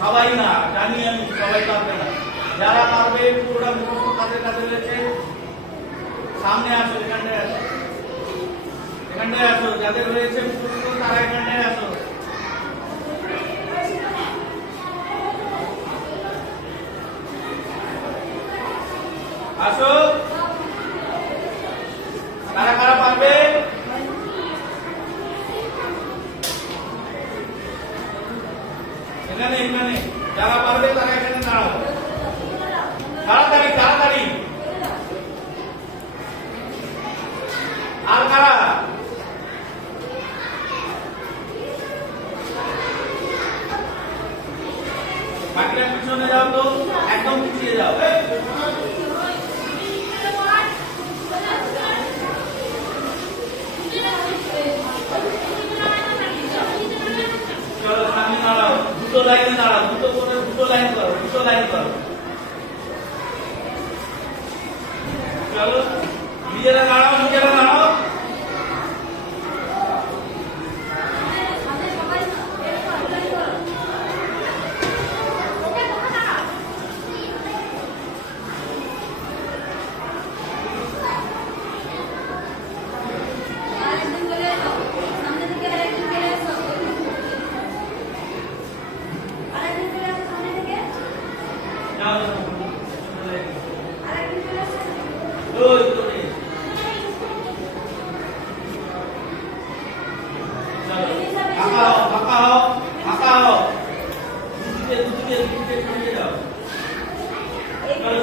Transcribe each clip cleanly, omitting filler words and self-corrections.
সবাই না, জানি আমি সবাই পারবে না। যারা পারবে পুরোটা মুখস্থ কাজের কাজে রয়েছে সামনে আসো, এখানটায় আসো, এখানটায় আসো। যাদের রয়েছে মুখস্থ তারা এখানটায় আসো। আসো, কারা কারা পারবে? এখানে এখানে যারা পারবে তারা এখানে দাঁড়াও। তাড়াতাড়ি তাড়াতাড়ি। আর কারা? বাকিরা পিছনে যাও তো, একদম পিছিয়ে যাও। চলো সামনে দাঁড়াও, দুটো লাইনে দাঁড়াও, দুটো করে দুটো লাইন করো, দুটো লাইন করো। চলো নিজেরা দাঁড়াও, নিজেরা দাঁড়াও।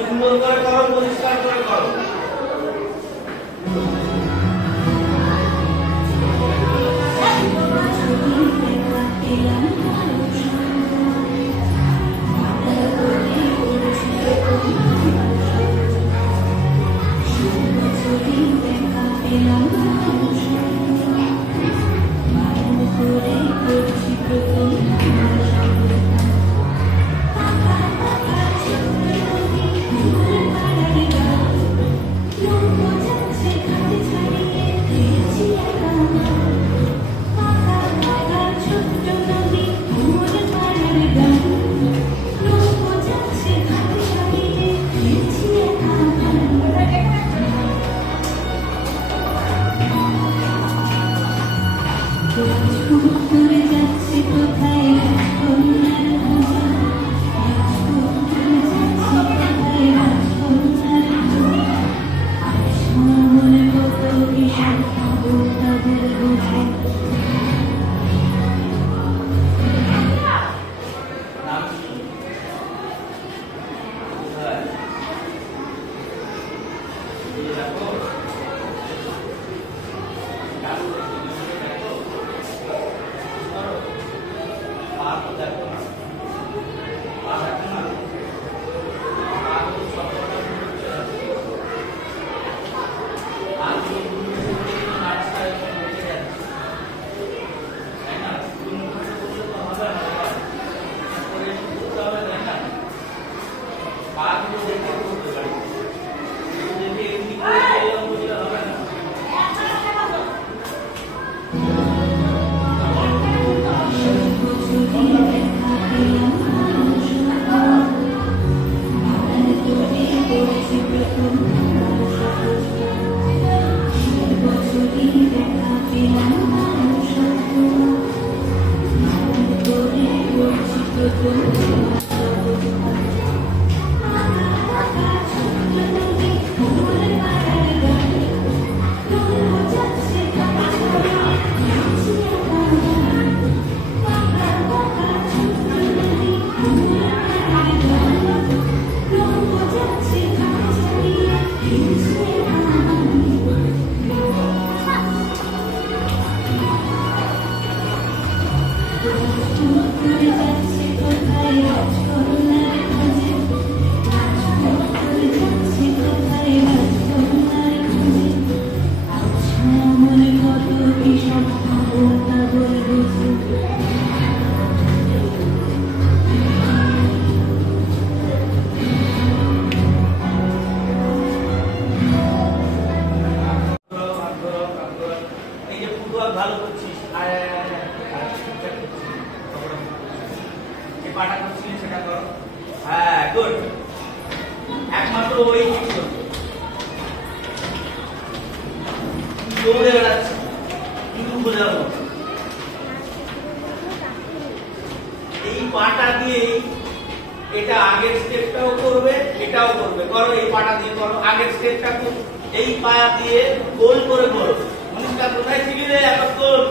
সুন্দর করে করো, পরিষ্কার করে করো। দৌড়ে বেড়াচ্ছি কিন্তু বোঝাবো এই পাটা দিয়ে এটা আগের স্টেপটাও করবে এটাও করবে করো এই পাটা দিয়ে করো আগের স্টেপটা এই পা দিয়ে গোল করে করো মনীষটা কোথায় ছিলি রে এতক্ষণ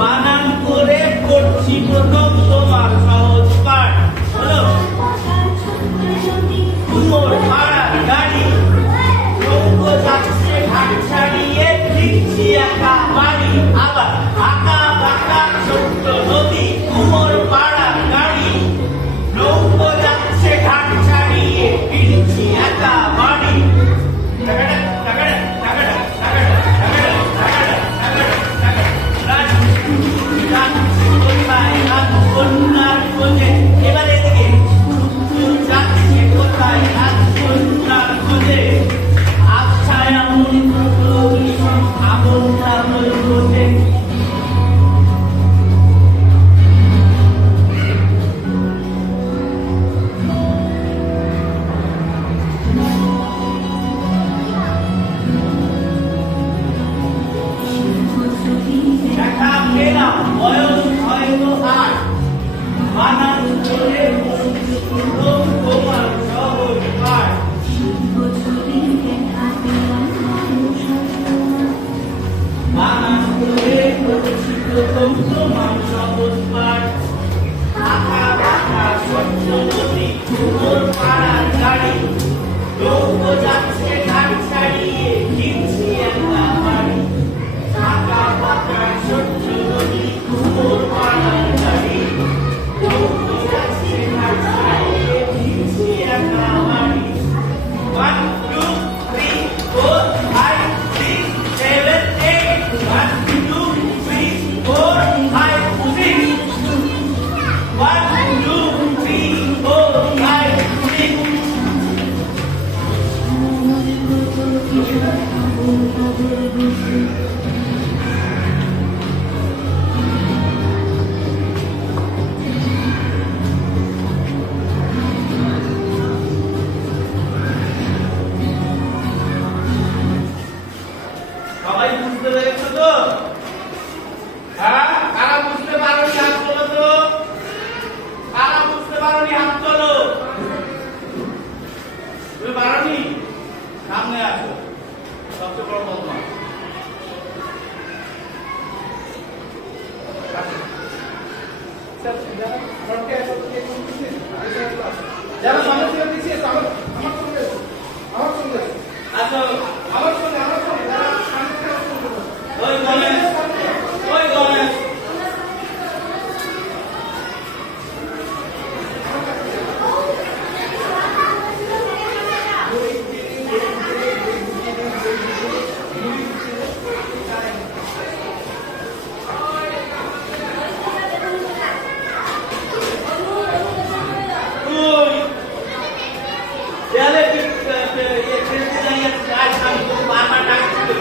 বানান করে করছি প্রথম তোমার আঁকা বাঁকা ছোট্ট নদী কুমোর পাড়ার গাড়ি নৌকো যাচ্ছে ঘাট ছাড়িয়ে ঘিরছি একটা বাড়ি আঁকা বাঁকা ছোট্ট নদী কুমোর পাড়ার গাড়ি নৌকো যাচ্ছে ঘাট ছাড়িয়ে ঘিরছি একটা বাড়ি 1 2 3 4 5 6 7 8 1 2 3 4 5 6 1 2 3 4 5 6 সবাই বুঝতে পেরেছো তো? হ্যাঁ, কারা বুঝতে পারোনি হাত তোলো তো? কারা বুঝতে পারোনি হাত তোলো? তুমি পারোনি? সামনে আসো, সবচেয়ে বড় বদমা। যারা মানুষের দিচ্ছে আমার সঙ্গে আমার সঙ্গে আসো, আমার সঙ্গে যারা ওই গণেশ, ওই গণেশ। ওই দেয়ালে খেলতে যাই আজ আমি তো বারবার ডাকছি তো।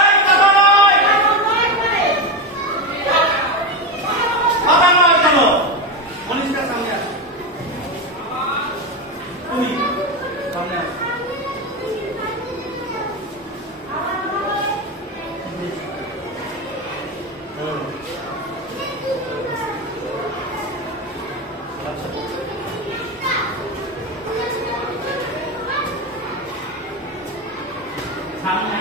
এই কথা নয়, কথা নয় কেন? মনীষটার সামনে আসো, তুমি সামনে আসো। সামনে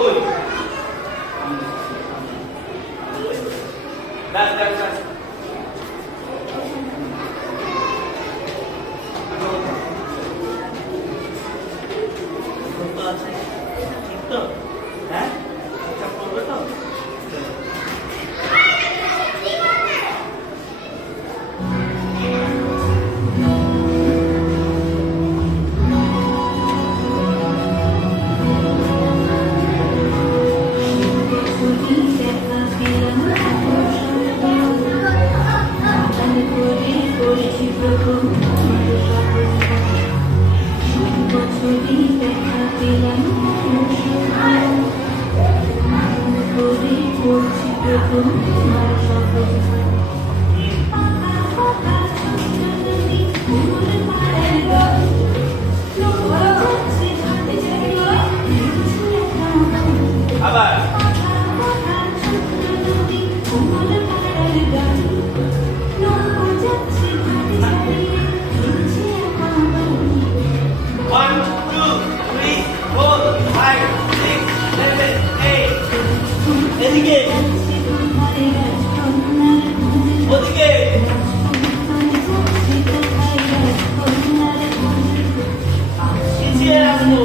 ওই ব্যাস ব্যাস ব্যাস ঠিক তো? হ্যাঁ, এটা করবে তো? আবার 1 2 3 4 5 6 7 8 এদিকে ওদিকে পিছিয়ে আসো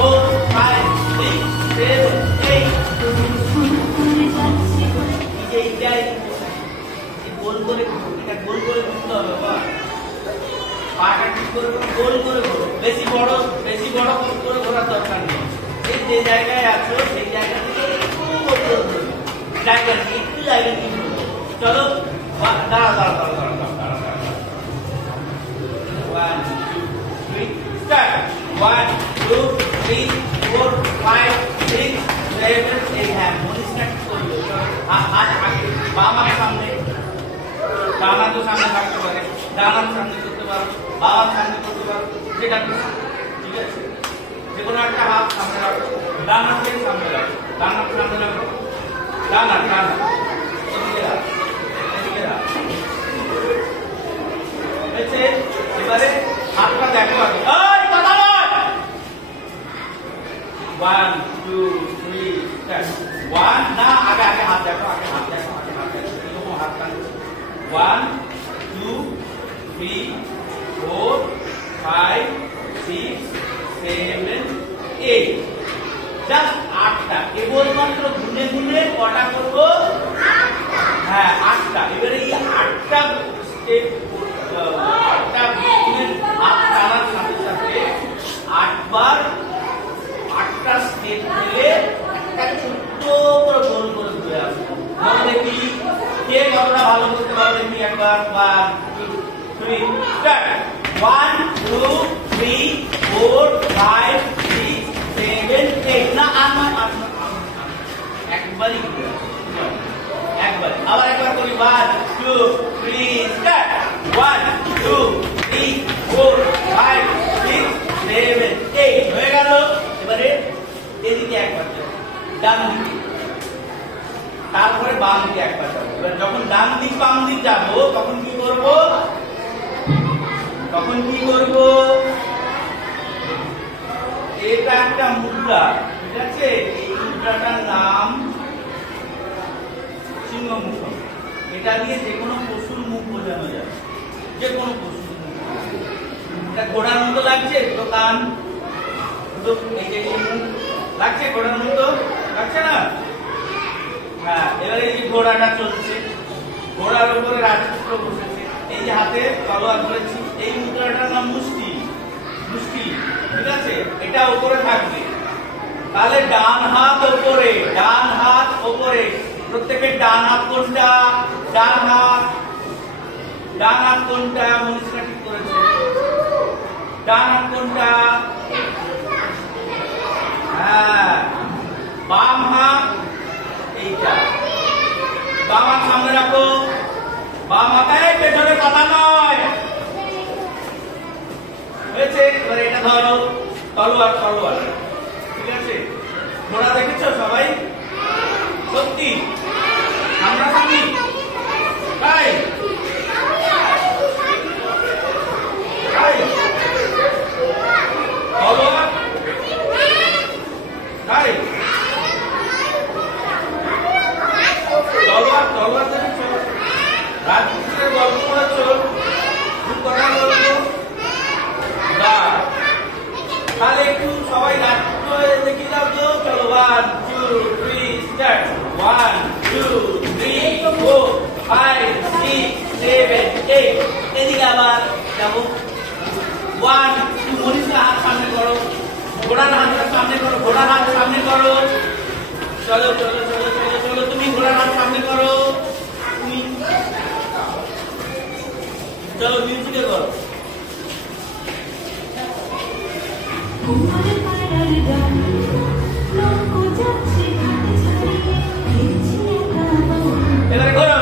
4 5 6 7 8 এইটাই গোল করে এটা গোল করে করতে হবে বাবা পাটা ঠিক করে গোল করে করো বেশি বড় করে ঘোরার দরকার নেই এই যে জায়গায় আছো সেই জায়গা থেকে একটু গোল করে ধরো জায়গা নিয়ে চলো দাঁড়া 1 2 3 start 1 2 3 4 5 6 7 8 হ্যাঁ মনে স্টার্ট করবে আগে বাবার সামনে ডানা তো সামনে থাকতে পারে ডানার সামনে করতে পারো বাবার সামনে করতে পারো যেটা ঠিক আছে যে কোনো একটা হাত সামনে রাখো ডানার থেকে সামনে রাখো ডানা এদিকে রাখো এবারে হাতটা দেখো আগে এই কথা বল 1 2 3 start 1 না আগে হাত দেখো এরকম হাত টানো 1 2 3 4 5 6 7 8 জাস্ট 8টা কেবলমাত্র গুনে কটা করবো হ্যাঁ 8টা এবারে এই 8টা স্টেপ 8টা গুণের হাত টানার সাথে 8 বার 8টা স্টেপ দিলে একটা ছোট্ট করে গোল করে ঘুরে আসবে দেখি কে কতটা ভালো করতে পারবে দেখি একবার 1 2 3 স্টার্ট 1 2 3 4 5 6 7 8 না একবারই একবার আবার একবার করি 1 2 3 স্টার্ট 1 2 3 4 5 6 7 8 হয়ে গেল এবারে এদিকে একবার ডান দিকে তারপরে বাম দিকে একবার যাব এবার যখন ডান দিক বাম দিক যাব তখন কি করব এটা একটা মুদ্রা ঠিক আছে এই মুদ্রাটার নাম সিংহ মুখ এটা দিয়ে যে কোনো পশুর মুখ বোঝানো যায় যে কোনো পশুর মুখ এটা ঘোড়ার মতো লাগছে তো কান তো এই যে মুখ লাগছে ঘোড়ার মতো লাগছে না হ্যাঁ এবারে এই ঘোড়াটা চলছে ঘোড়ার উপরে রাজপুত্র বসেছে এই যে হাতে তলোয়ার ধরেছি এই মুদ্রাটার নাম মুষ্টি ঠিক আছে এটা উপরে থাকবে তাহলে ডান হাত উপরে প্রত্যেকের ডান হাত কোনটা মনীষরা ঠিক করেছে ডান হাত কোনটা হ্যাঁ বাম হাত এইটা বাম হাত সামনে রাখো বাম হাতে পেছনে কথা নয় হয়েছে এবার এটা ধরো তলোয়ার ঠিক আছে ঘোড়া দেখেছো সবাই সত্যি আমরা সামনে তাই তলোয়ার তাই তলোয়ার দেখেছো রাজপুত্রের গল্প করেছো কথা বলবো তাহলে একটু সবাই রাজপুত্র দেখি দাও তো চলো 1 2 3 স্টার্ট 1 2 3 4 5 6 7 8 এদিকে আবার যাবো 1 2 মনীষের হাত সামনে করো ঘোড়ার হাত সামনে করো চলো তুমি ঘোড়ার হাত সামনে করো তুমি চলো মিউজিকে করো এবারে করো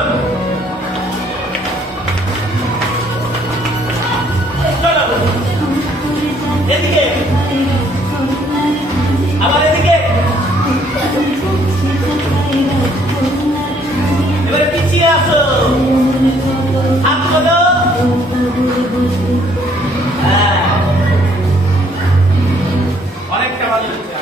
চলো এদিকে আবার এদিকে এবারে পিছিয়ে আসো হাত তোলো অনেকটা ভালো হচ্ছে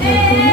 Hey!